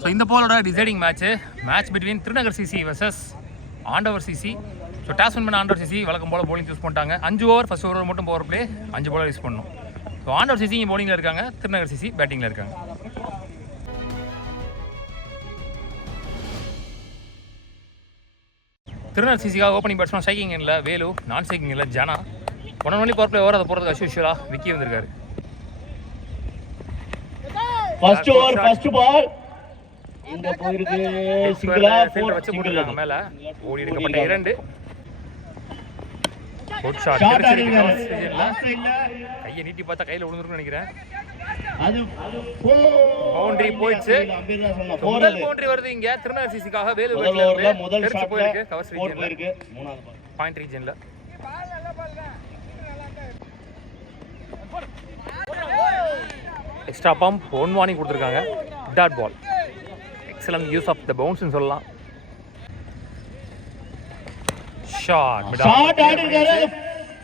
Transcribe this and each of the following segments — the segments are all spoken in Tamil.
ஸோ இந்த போலோட deciding match between Thirunagar CC versus Andavar CC. So toss win பண்ண ஆண்டவர் சிசி வழக்கம் போல் bowling சூஸ் பண்ணிட்டாங்க. 5 ஓவர் ஃபர்ஸ்ட் ஓவர் மட்டும் பவர் பிளே 5 bowler யூஸ் பண்ணணும். ஸோ ஆண்டவர் சிசி இங்கே bowlingல இருக்காங்க, திருநகர் சிசி பேட்டிங்கில் இருக்காங்க. திருநகர் சிசிக்காக ஓப்பனிங் பேட்ஸ்மேன் ஸ்ட்ரைக்கிங் இல்லை வேலு, நான் ஸ்ட்ரைக்கிங் இல்லை Jana. 1 only power play over அதை போகிறதுக்கு அஸ்யூஷுவலாக விக்கி வந்திருக்காரு. ஃபர்ஸ்ட் ஓவர் ஃபர்ஸ்ட் பால் இந்த போயிருக்கு சிங்கிளா ஃபீல்டர் வச்சு போட்டுருக்காங்க மேல ஓடி எடுக்கப்பட்ட 2 குட் ஷாட். கையை நீட்டி பார்த்தா கையில விழுந்துருக்குன்னு நினைக்கிறேன். அது பவுண்டரி போயிடுச்சு. முதல் பவுண்டரி வருது இங்க திருநகர் சிசிக்காக வேலு பேட்ல முதல் ஷாட் போயிருக்கு கவர் ரீஜன்ல போயிருக்கு மூணாவது பால் பாயிண்ட் ரீஜன்ல. எக்ஸ்ட்ரா பம்ப் 1 வார்னிங் கொடுத்துருக்காங்க. Dot ball excellent use of the bounce னு சொல்லலாம். ஷாட் ஆடிருக்காரு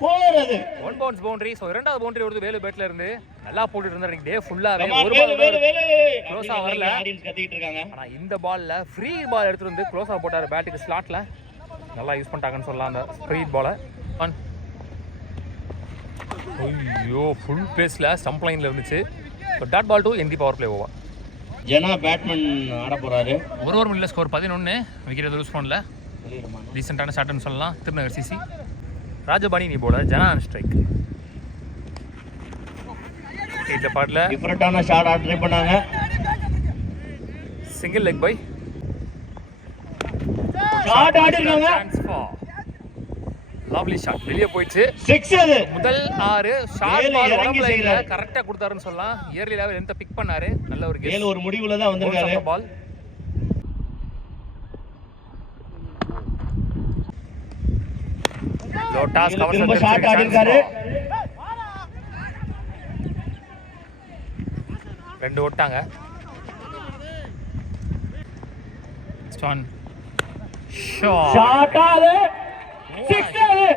போறது 1 பவுன்ஸ் பவுண்டரி. சோ இரண்டாவது பவுண்டரி வருது வேலு பேட்ல இருந்து. நல்லா போட்டுட்டு இருந்தாரு டே ஃபுல்லாவே. ஒரு பால் க்ளோஸா வரல, ஆடியன்ஸ் கத்திட்டு இருக்காங்க. ஆனா இந்த பால்ல ஃப்ரீ பால் எடுத்துட்டு வந்து க்ளோஸா போட்டாரு பேட்டுக்கு ஸ்லாட்ல. நல்லா யூஸ் பண்ணிட்டாங்கன்னு சொல்லலாம் அந்த ஃப்ரீ பாலை. ஐயோ ஃபுல் பேஸ்ல ஸ்டம்ப் லைன்ல இருந்துச்சு. So dot ball to end the power play over. Jana batsman ஆட போறாரு. ஒரு ஓவர் மில்ல ஸ்கோர் 11. விக்கெட் லூஸ் பண்ணல, டீசென்டான ஷாட்னு சொல்லலாம். திருநகர் சிசி ராஜபாணி நீ போல ஜனா ஆன் ஸ்ட்ரைக். இந்த பாட்ல டிஃபரண்டான ஷாட் ஆட் ட்ரை பண்ணாங்க. சிங்கிள் லெக் பை ஷாட் ஆடிருக்காங்க. லவ்லி ஷாட் வெளிய போயிடுச்சு. 6 அது முதல் 6 ஷாட் பால் உடம்பு லைன்ல கரெக்ட்டா கொடுத்தாருன்னு சொல்லலாம். இயர்லி லெவல் எந்த பிக் பண்ணாரு. நல்ல ஒரு கேம். ஒரு முடிவுல தான் வந்திருக்காரு. பால் லோட்டாஸ் கவர் ஷாட் ஆடிருக்காரு. 2 ஓட்டாங்க. ஸ்டான் ஷாட் ஆது 6 அது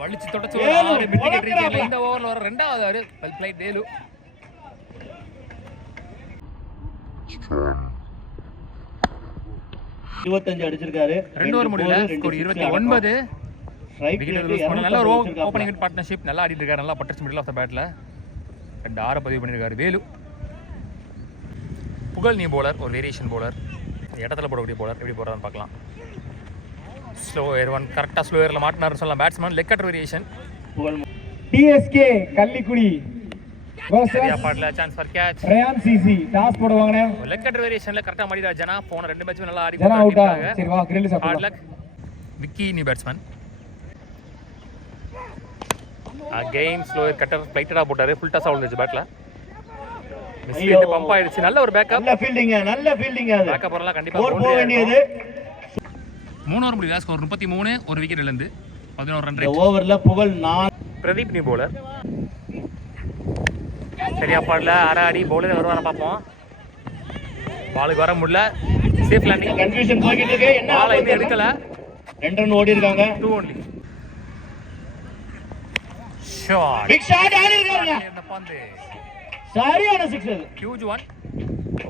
வலிச்சு தொடச்சு ஒரு விக்கெட் ரீஜன்ல இந்த ஓவர்ல வர இரண்டாவது ஆறு வெல் பிளேட் வேலு. 25 அடிச்சிருக்காரு. 2 ஓவர் முடியல ஸ்கோர் 29. நல்ல ஒரு ஓப்பனிங் பார்ட்னர்ஷிப் நல்லா ஆடிட்டு இருக்காரு. நல்லா பட்டர்ஸ் மிடில் ஆஃப் த பேட்ல 2 6 பதிவு பண்ணிருக்காரு வேலு. புகழ் நீ போலர் ஒரு வேரியேஷன் போலர், இடத்துல போடக்கூடிய போலர் எப்படி போடுறான்னு பார்க்கலாம். ஸ்லோ ஏர் 1 கரெக்டாக ஸ்லோ ஏரில் மாட்டினாருன்னு சொல்லலாம். Batsman leg cut variation. TSK Kallikudi பாட்ல chance for catch. Rayan CC toss போடுவாங்க. லெக் கட் வேரியேஷன்ல கரெக்டா மாட்டிட்டாரு ஜனா. போன 2 மேட்சும் நல்லா ஆடி ஜனா அவுட்டா. சரி வா கிரில் சாப்பிடலாம். ஹார்ட் லக் விக்கி நீ பேட்ஸ்மேன். அகைன் ஸ்லோயர் கட்டர் ஃளைட்டடா போட்டாரு. ஃபுல் டாஸ் ஆவுந்துச்சு பேட்ல. மிஸ் பண்ணி பம்ப் ஆயிடுச்சு. நல்ல ஒரு பேக்கப். நல்ல ஃபீல்டிங் அது. பேக்கப் வரலாம் கண்டிப்பா போக வேண்டியது. 3 ஓவர் முடியல ஸ்கோர் 33. ஒரு விக்கெட் இழந்து 11 ரன் ரேட். ஓவர்ல புகழ் 4. பிரதீப் நீ போலர். சரியா பாடல அடி பவுலர் வருவான பாப்போம். பாலுக்கு வர முடியல. Safe landing. கன்ஃபியூஷன் போயிட்டு இருக்கு. என்ன பால் இன்னும் எடுக்கல. 2 ரன் ஓடி இருக்காங்க. 2 only. ஷாட் பிக் ஷாட் ஆடிருக்காங்க. இந்த பந்து சரியான 6 அது. Huge one.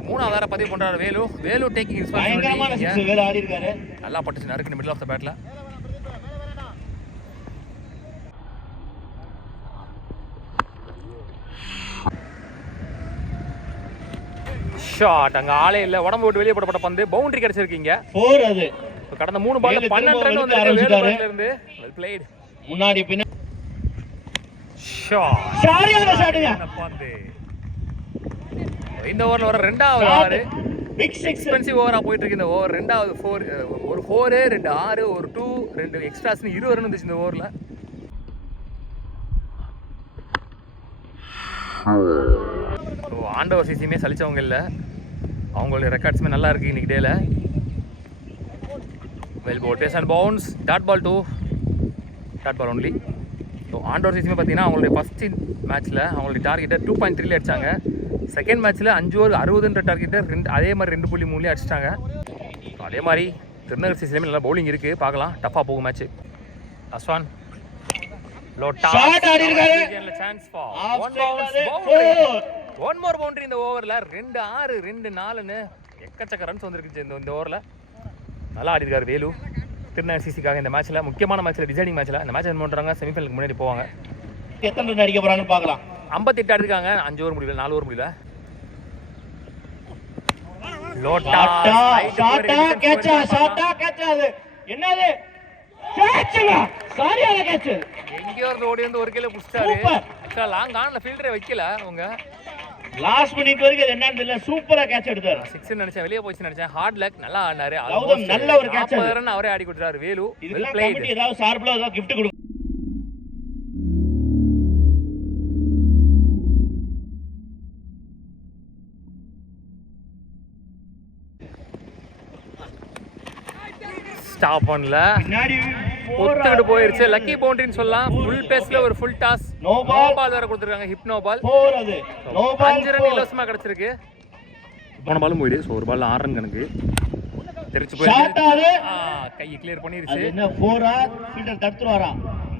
மூணாவது வேற பதிவு பண்றாரு வேலு. வேலு டேக்கிங் பயங்கரமான 6 வேல ஆடி இருக்காரு. நல்லா பட்டுச்சு நறுக்கு மிடில் ஆஃப் த பேட்ல. ஷாட் அங்க ஆளே இல்ல. உடம்பு விட்டு வெளியே போடப்பட்ட பந்து பவுண்டரி கிடைச்சிருக்கீங்க. 4 அது. கடந்த 3 பால்ல 12 ரன் வந்திருக்கு வேலு பேட்ல இருந்து. Well plate. முன்னாடி பின்ன ஷாட் சரியான ஷாட்டுங்க. பந்து இந்த ஓவர்ல வர இரண்டாவது ஆறு பிக் 6 எக்ஸ்பென்சிவ் ஓவரா போயிட்டு இருக்கு இந்த ஓவர். ரெண்டாவது 4 ஒரு 4 2 6 ஒரு 2 2 எக்ஸ்ட்ராஸ்னு 20 ரன் வந்துச்சு இந்த ஓவர்ல. ஆண்டவர் சிசியுமே சலிச்சவங்க இல்லை. அவங்களுடைய ரெக்கார்ட்ஸுமே நல்லா இருக்கு இன்னைக்கு டேல. Well bowl pace and bounce. Dot ball only. So Aandavar சிசியுமே பார்த்தீங்கன்னா அவங்களுடைய ஃபர்ஸ்ட் மேட்ச்சில் அவங்களுடைய டார்கெட்டை 2.3 அடிச்சாங்க. செகண்ட் மேட்ச்சில் 5 ஓவர் 60ன்ற டார்கெட்டை அதே மாதிரி 2.3 அடிச்சிட்டாங்க. அதே மாதிரி திருநகர் சிசிலையுமே நல்லா பவுலிங் இருக்குது. பார்க்கலாம் டஃப்பாக போகும் மேட்ச். அஸ்வான் ஒன் மோர் பவுண்டரி இந்த ஓவரில் 2 6 2 4ன்னு எக்கச்சக்க ரன்ஸ் வந்துருக்கு இந்த ஓவரில். நல்லா ஆடிருக்காரு வேலு திருநெல்வேலி சிசிக்காக இந்த மேட்ச்சில், முக்கியமான மேட்ச்சில், டிசைடிங் மேட்ச்சில். இந்த மேட்ச் என்ன பண்ணுறாங்க, செமிஃபைனலுக்கு முன்னாடி போவாங்க. எத்தனை ரன் அடிக்க போறான்னு பார்க்கலாம். 58 ஆடிருக்காங்க, 5 ஓவர் முடியல, 4 ஓவர் முடியல. எங்கேயோ இருந்து ஓடி வந்து ஒரு கிலோ புடிச்சாரு. லாங் ஆன்ல ஃபீல்டரே வைக்கல அவங்க. லாஸ்ட் மினிட் வரைக்கும் என்னன்னு தெரியல, சூப்பரா கேட்ச் எடுத்தாரு. 6 நினைச்சேன், வெளியே போச்சு நினைச்சேன். ஹார்ட் லக், நல்லா ஆடினாரு. நல்ல ஒரு கேட்ச் அவரே ஆடி கொடுத்தாரு வேலு. Well plate. ஏதாவது சார்பிளா ஏதாவது gift கொடுங்க. ஸ்டாப் பண்ணல, பின்னாடி ஒத்துக்கிட்டு போயிருச்சு. லக்கி பவுண்டரின்னு சொல்லலாம். ஃபுல் பேஸ்ல ஒரு ஃபுல் டாஸ், நோ பால் வேற கொடுத்துருக்காங்க. Hip no ball. 5 ரன் இலவசமா கிடைச்சிருக்கு. போன பாலும் போயிடு. ஸோ ஒரு பால் 6 ரன் கணக்கு. தெரிச்சு போயிடுச்சு. கை கிளியர் பண்ணிருச்சு. என்ன 4 ஃபீல்டர் தடுத்துறாரா?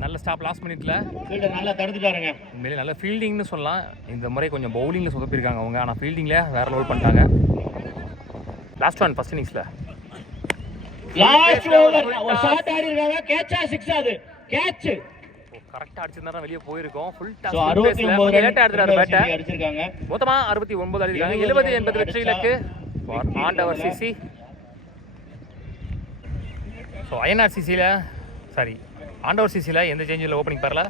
நல்ல ஸ்டாப் லாஸ்ட் மினிட்ல. ஃபீல்டர் நல்லா தடுத்துட்டாருங்க. உண்மையிலே நல்ல ஃபீல்டிங்னு சொல்லலாம். இந்த முறை கொஞ்சம் பவுலிங்ல சொதப்பிருக்காங்க அவங்க. ஆனால் ஃபீல்டிங்ல வேற லெவல் பண்ணிட்டாங்க. லாஸ்ட் ஒன் ஃபர்ஸ்ட் இன்னிங்ஸ்ல லாஸ்ட் ஓவர் ஒரு ஷாட் ஆடி இருக்காங்க. கேட்சா 6 அது கேட்ச். கரெக்ட்டா அடிச்சிருந்தா வெளிய போயிருக்கும். Full toss. 69 லேட்டா எடுத்துறாரு பேட்ட. அடிச்சிருக்காங்க. மொத்தமா 69 அடிச்சிருக்காங்க. 70-80 வெற்றி இலக்கு ஃபார் ஆண்டவர் சிசி. சோ ஐஎன்ஆர் சிசில ஆண்டவர் சிசில எந்த சேஞ்சில் ஓப்பனிங் பரல.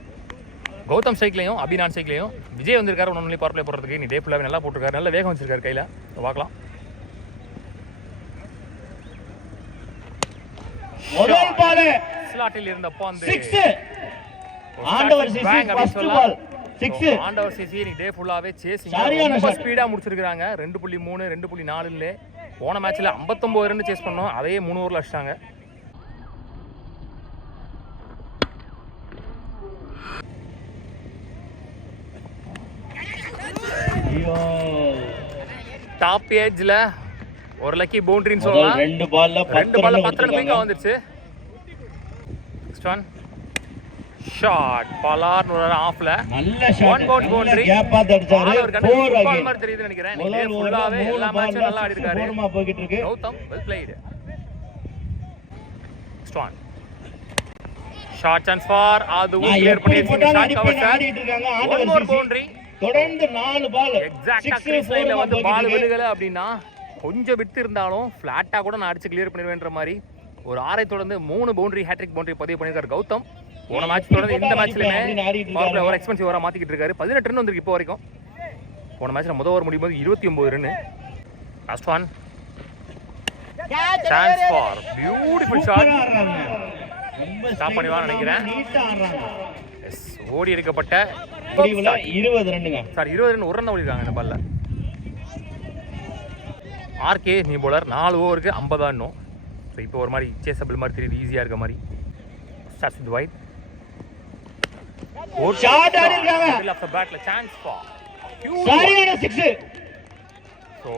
கௌதம் ஸ்ட்ரைக்லையும் அபி நான் ஸ்ட்ரைக்லையும் விஜய் வந்திருக்காரு. ஒன்லி பவர் பிளே போடுறதுக்கு. நீ டே ஃபுல்லாவே நல்லா போட்டுருக்காரு. நல்ல வேகம் வச்சிருக்காரு கையில. பார்க்கலாம். முதல் பால் ஸ்லாட்டில் இருந்த பந்து 6. ஆண்டவர் சிசி ஃபர்ஸ்ட் பால் 6. ஆண்டவர் சிசி நீ டே ஃபுல்லாவே சேசிங் ரொம்ப ஸ்பீடா முடிச்சிருக்காங்க. 2.3 2.4ல போன மேட்ச்ல 59 ரன் சேஸ் பண்ணோம். அதையே 3 ஓவர்ல அடிச்சாங்க. டாப் ஏஜ்ல ஒரு லக்கி பவுண்டரின்னு சொல்லலாம். 2 பால்ல 10 ரன் குயிக்கா வந்துருச்சு. நெக்ஸ்ட் ஒன் ஷாட் பாலார் ஆஃப்ல நல்ல ஷாட். 1 பவுண்ட் பவுண்டரி கேப்பா தடிச்சாரு. 4 பால் மாதிரி தெரியுது நினைக்கிறேன். நீ ஃபுல்லாவே எல்லா மேட்சும் நல்லா ஆடி இருக்காரு. ஃபோர்மா போயிட்டு இருக்கு. Gautham well played. Next one shot chance for அது கிளியர் பண்ணிருக்காங்க. ஷாட் கவர் ஆடிட்டு இருக்காங்க. ஆண்டவர் பவுண்டரி தொடர்ந்து 4 பால் எக்ஸாக்ட்டா கிரீஸ் லைன்ல வந்து பால் விழுகல அப்படினா கொஞ்சம் விட்டு இருந்தாலும் ஃபிளாட்டா கூட நான் அடிச்சு கிளியர் பண்ணிடுவேன்ற மாதிரி ஒரு 6 தொடர்ந்து 3 பவுண்டரி ஹேட்ரிக் பவுண்டரி பதிவு பண்ணிருக்காரு கௌதம். போன மேட்ச் தொடர்ந்து இந்த மேட்ச்லயுமே பவர் ஓவர் எக்ஸ்பென்சிவ் ஓவரா மாத்திக்கிட்டு இருக்காரு. 18 ரன் வந்திருக்கு இப்போ வரைக்கும். போன மேட்ச்ல முதல் ஓவர் முடியும் போது 29 run. Last one chance for beautiful shot. Stop பண்ணிடுவான்னு நினைக்கிறேன். நீட்டா ஆடுறாங்க. எஸ் ஓடி எடுக்கப்பட்ட 20 ரன்னுங்க. சார் 20 ரன், 1 ரன் ஓடிருக்காங்க இந்த பால்ல. ஆர்கே நீ போலர் 4 ஓவருக்கு 50 ஆடணும். ஸோ இப்போ ஒரு மாதிரி சேஸபிள் மாதிரி தெரியுது, ஈஸியாக இருக்க மாதிரி. Starts with wide. ஒரு ஷாட் ஆடிருக்காங்க. மிடில் ஆஃப் தி பேட்ல சான்ஸ் ஃபார் சரியான 6. ஸோ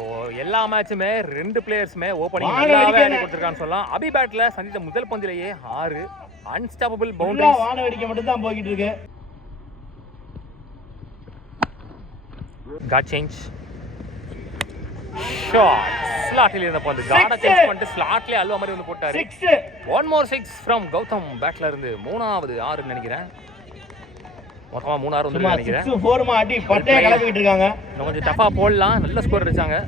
எல்லா மேட்சுமே 2 பிளேயர்ஸுமே ஓப்பனிங் நல்லாவே ஆடி கொடுத்துருக்கான்னு சொல்லலாம். அபி பேட்ல சந்தித்த முதல் பந்திலேயே 6 அன்ஸ்டாப்பபிள் பவுண்டரி. வான வெடிக்க மட்டும் தான் போயிட்டு இருக்கு. காட் சேஞ்ச் ஷாட் ஸ்லாட்டில் இருந்த பந்து காட சேஞ்ச் பண்ணிட்டு ஸ்லாட்லயே அல்வா மாதிரி வந்து போட்டாரு. 6. 1 more 6 ஃப்ரம் கௌதம் பேட்ல இருந்து. மூணாவது 6 நினைக்கிறேன். மொத்தமா 3 6 வந்து நினைக்கிறேன். 6 4 அடி பட்டைய கிளப்பிட்டு இருக்காங்க. இன்னும் கொஞ்சம் டஃபா போடலாம். நல்ல ஸ்கோர் அடிச்சாங்க.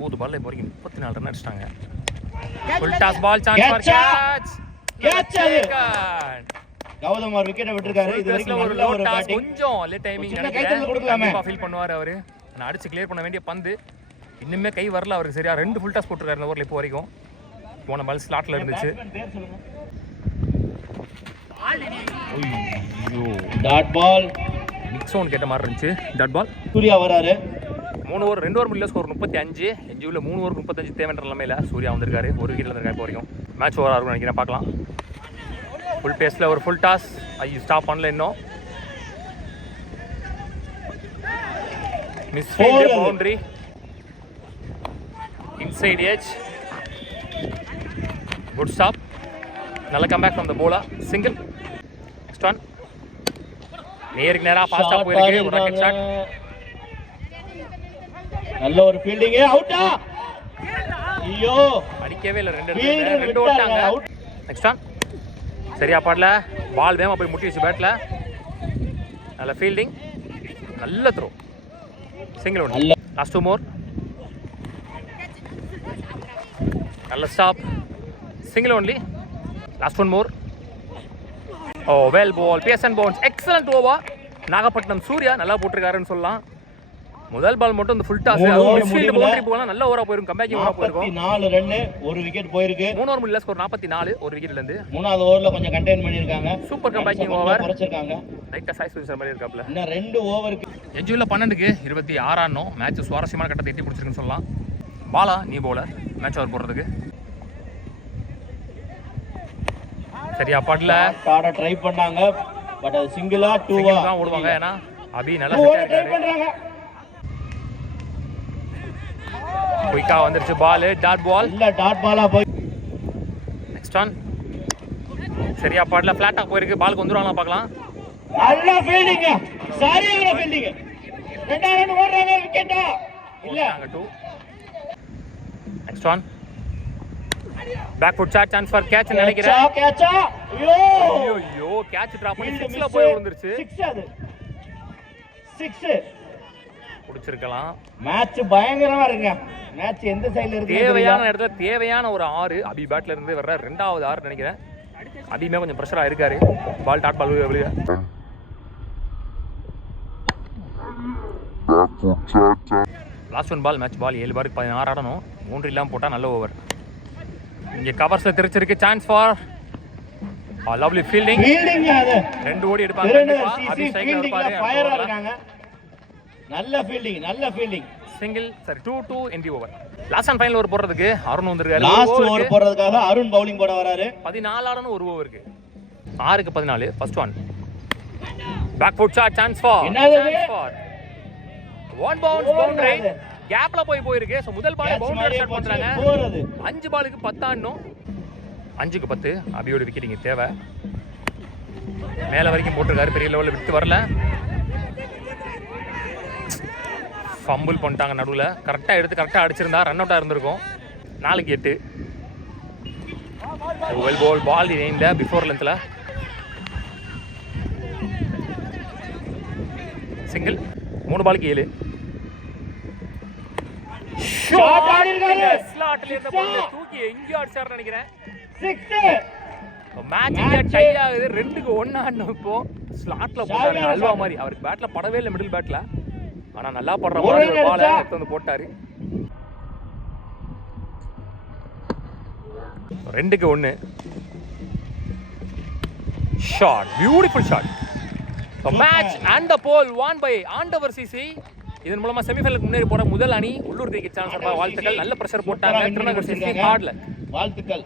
9 பால்ல இப்போ வரைக்கும் 34 ரன் அடிச்சிட்டாங்க. Full toss ball chance for catch. Gautham ஒரு விக்கெட் விட்டுருக்காரு. இது வரைக்கும் ஒரு நல்ல ஒரு டாஸ் பேட்டிங். கொஞ்சம் லேட் டைமிங் நினைக்கிறேன். கண்டிப்பா ஃபீல் பண்ணுவார் அவரு. நான் அடிச்சு கிளியர் பண்ண வேண்டிய பந்து இன்னுமே கை வரல அவருக்கு சரியா. 2 ஃபுல் டாஸ் போட்டுருக்காரு இந்த ஓவர்ல இப்போ வரைக்கும். போன பால் ஸ்லாட்ல இருந்துச்சு. டாட் பால் மிக்ஸ் ஒன் கேட்ட மாதிரி இருந்துச்சு. Dot ball. சூர்யா வராரு. 3 ஓவர் 2 ஓவர் முடியல. ஸ்கோர் 35. எஞ்சியுள்ள 3 ஓவர் 35 தேவைன்ற நிலைமையில சூர்யா வந்திருக்காரு. ஒரு விக்கெட்ல இருந்திருக்காரு இப்போ வரைக்கும். மேட்ச் ஓவரா இருக்கும் நினைக்கிறேன். பார்க்கலாம். ஃபுல் பேஸ்ல ஒரு ஃபுல் டாஸ். ஐயோ ஸ்டாப் பண்ணல இன்னும். Misfield boundary inside edge. Good stop. நல்ல comeback from the bowler. Single. Next one நேருக்கு நேரா ஃபாஸ்டா போயிருக்கு. ஒரு ராக்கெட் ஷாட். நல்ல ஒரு ஃபீல்டிங். அவுட்டா? ஐயோ, அடிக்கவே இல்லை. ரெண்டு Fielder ரெண்டு விட்டாங்க, ஓட்டாங்க. out. Next on. சரியா பாடல. பால் வேகமாக போய் முட்டிடுச்சு பேட்டில். நல்ல ஃபீல்டிங், நல்ல த்ரோ, சிங்கிள் ஒன். நல்ல. Last two more. நல்ல stop, single only. Last one more. Oh well ball, pace and bounce, excellent over. Nagapattinam Surya நல்லா போட்டிருக்காருன்னு சொல்லலாம். முதல் பால் மட்டும் இந்த ஃபுல் டாஸ், அதுவும் மிட்ஃபீல்ட் பவுண்டரி போகலாம், நல்ல ஓவரா போயிருக்கும், கம்பேக்கிங் ஓவரா போயிருக்கும். 44 ரன், ஒரு விக்கெட் போயிருக்கு. 3 ஓவர் முடியல, ஸ்கோர் 44, ஒரு விக்கெட்ல இருந்து. மூணாவது ஓவர்ல கொஞ்சம் கண்டெயின் பண்ணிருக்காங்க. சூப்பர் கம்பேக்கிங் ஓவர், குறைச்சிருக்காங்க. லைட்டா சைஸ் பொசிஷன் மாதிரி இருக்காப்ல. இன்னும் 2 ஓவருக்கு. எஜ்ஜூல 12க்கு 26 ஆடணும். மேட்ச் சுவாரஸ்யமான கட்டத்தை எட்டி பிடிச்சிருக்குன்னு சொல்லலாம். பாலா நீ பவுலர், மேட்ச் ஓவர் போடுறதுக்கு. சரியா பாடல. கார்ட ட்ரை பண்ணாங்க, பட் அது சிங்கிளா டூவா தான் ஓடுவாங்க. ஏன்னா அபி நல்லா ட்ரை செட் ஆயிருக்காரு. பண்றாங்க. குயிக்கா வந்துருச்சு பால், டாட் பால். இல்ல டாட் பாலா போய். Next on. சரியா பாடல, ஃபிளாட்டா போயிருக்கு. பாலுக்கு வந்துருவாங்களா பார்க்கலாம். நல்ல ஃபீல்டிங், சரியான ஃபீல்டிங். 2 ரன் ஓடுறாங்க, விக்கெட்டா? இல்ல. அங்க 2. Next on. Back foot shot, chance for catch நினைக்கிறேன். கேட்சா? ஐயோ, ஐயோ, கேட்ச் டிராப் பண்ணி 6ல போய் விழுந்துருச்சு. 6 அது. 6 புடிச்சிருக்கலாம். மேட்ச் பயங்கரமா இருக்குங்க. மேட்ச் எந்த சைடுல இருக்கு? தேவையான இடத்துல தேவையான ஒரு 6. அபி பேட்ல இருந்து வர்ற 2வது 6 நினைக்கிறேன். அபிமே கொஞ்சம் ப்ரெஷரா இருக்காரு. பால் டாட் பால் வெளியே. Last one ball, match ball. 7 பாலுக்கு 16 ஆடணும். 3 இல்லாம போட்டா நல்ல ஓவர். இங்க கவர்ஸ்ல தெரிச்சிருக்கு, chance for lovely fielding. Fielding அது 2 ஓடி எடுப்பாங்க கண்டிப்பா. அபி சைக்கிள் எடுப்பாரு. ஃபயரா இருக்காங்க. நல்ல ஃபீல்டிங், நல்ல ஃபீல்டிங். சிங்கிள், சரி 2-2 என்டி ஓவர். லாஸ்ட் அண்ட் ஃபைனல் ஓவர் போடுறதுக்கு அருண் வந்திருக்காரு. லாஸ்ட் ஓவர் போடுறதுக்காக அருண் பவுலிங் போட வராரு. 14 ஆடணும் ஒரு ஓவருக்கு. 6க்கு 14. First one. Back foot shot, chance for. One bounce boundary. கேப்ல போயிருக்கு. சோ முதல் பால் பவுண்டரி ஷாட் பண்றாங்க. 5 பாலுக்கு 10 ஆடணும். 5க்கு 10. அபியோட விக்கெட் இங்க தேவை. மேல வரைக்கும் போட்டிருக்காரு, பெரிய லெவல்ல விட்டு வரல. ஃபம்பிள் பண்ணிட்டாங்க நடுவில். கரெக்டாக எடுத்து கரெக்டாக அடிச்சிருந்தா ரன் அவுட்டாக இருந்திருக்கும். 4க்கு 8. வெல் பால், பால் இல்லை பிஃபோர் லென்த்தில். சிங்கிள். 3 பாலுக்கு 7. ஸ்லாட்ல இருந்த பால் தூக்கி எங்கேயோ அடிச்சாருன்னு நினைக்கிறேன். 6 மேட்ச் இங்க டை ஆகுது. 2க்கு 1 ஆடணும். இப்போ ஸ்லாட்ல போட்டாரு அல்வா மாதிரி. அவருக்கு பேட்ல படவே இல்லை, மிடில் பேட்ல. ஆனா நல்லா படுற மாதிரி ஒரு பாலை எடுத்து வந்து போட்டாரு. 2க்கு 1. Shot, beautiful shot. Match and the ball won by Aandavar CC. இதன் மூலமா செமிஃபைனலுக்கு முன்னேறி போற முதல் அணி உள்ளூர் கிரிக்கெட் சேனல் சார்பாக வாழ்த்துக்கள். நல்ல பிரஷர் போட்டாங்க. திருநங்கர் சிசி ஹார்ட்ல வாழ்த்துக்கள்.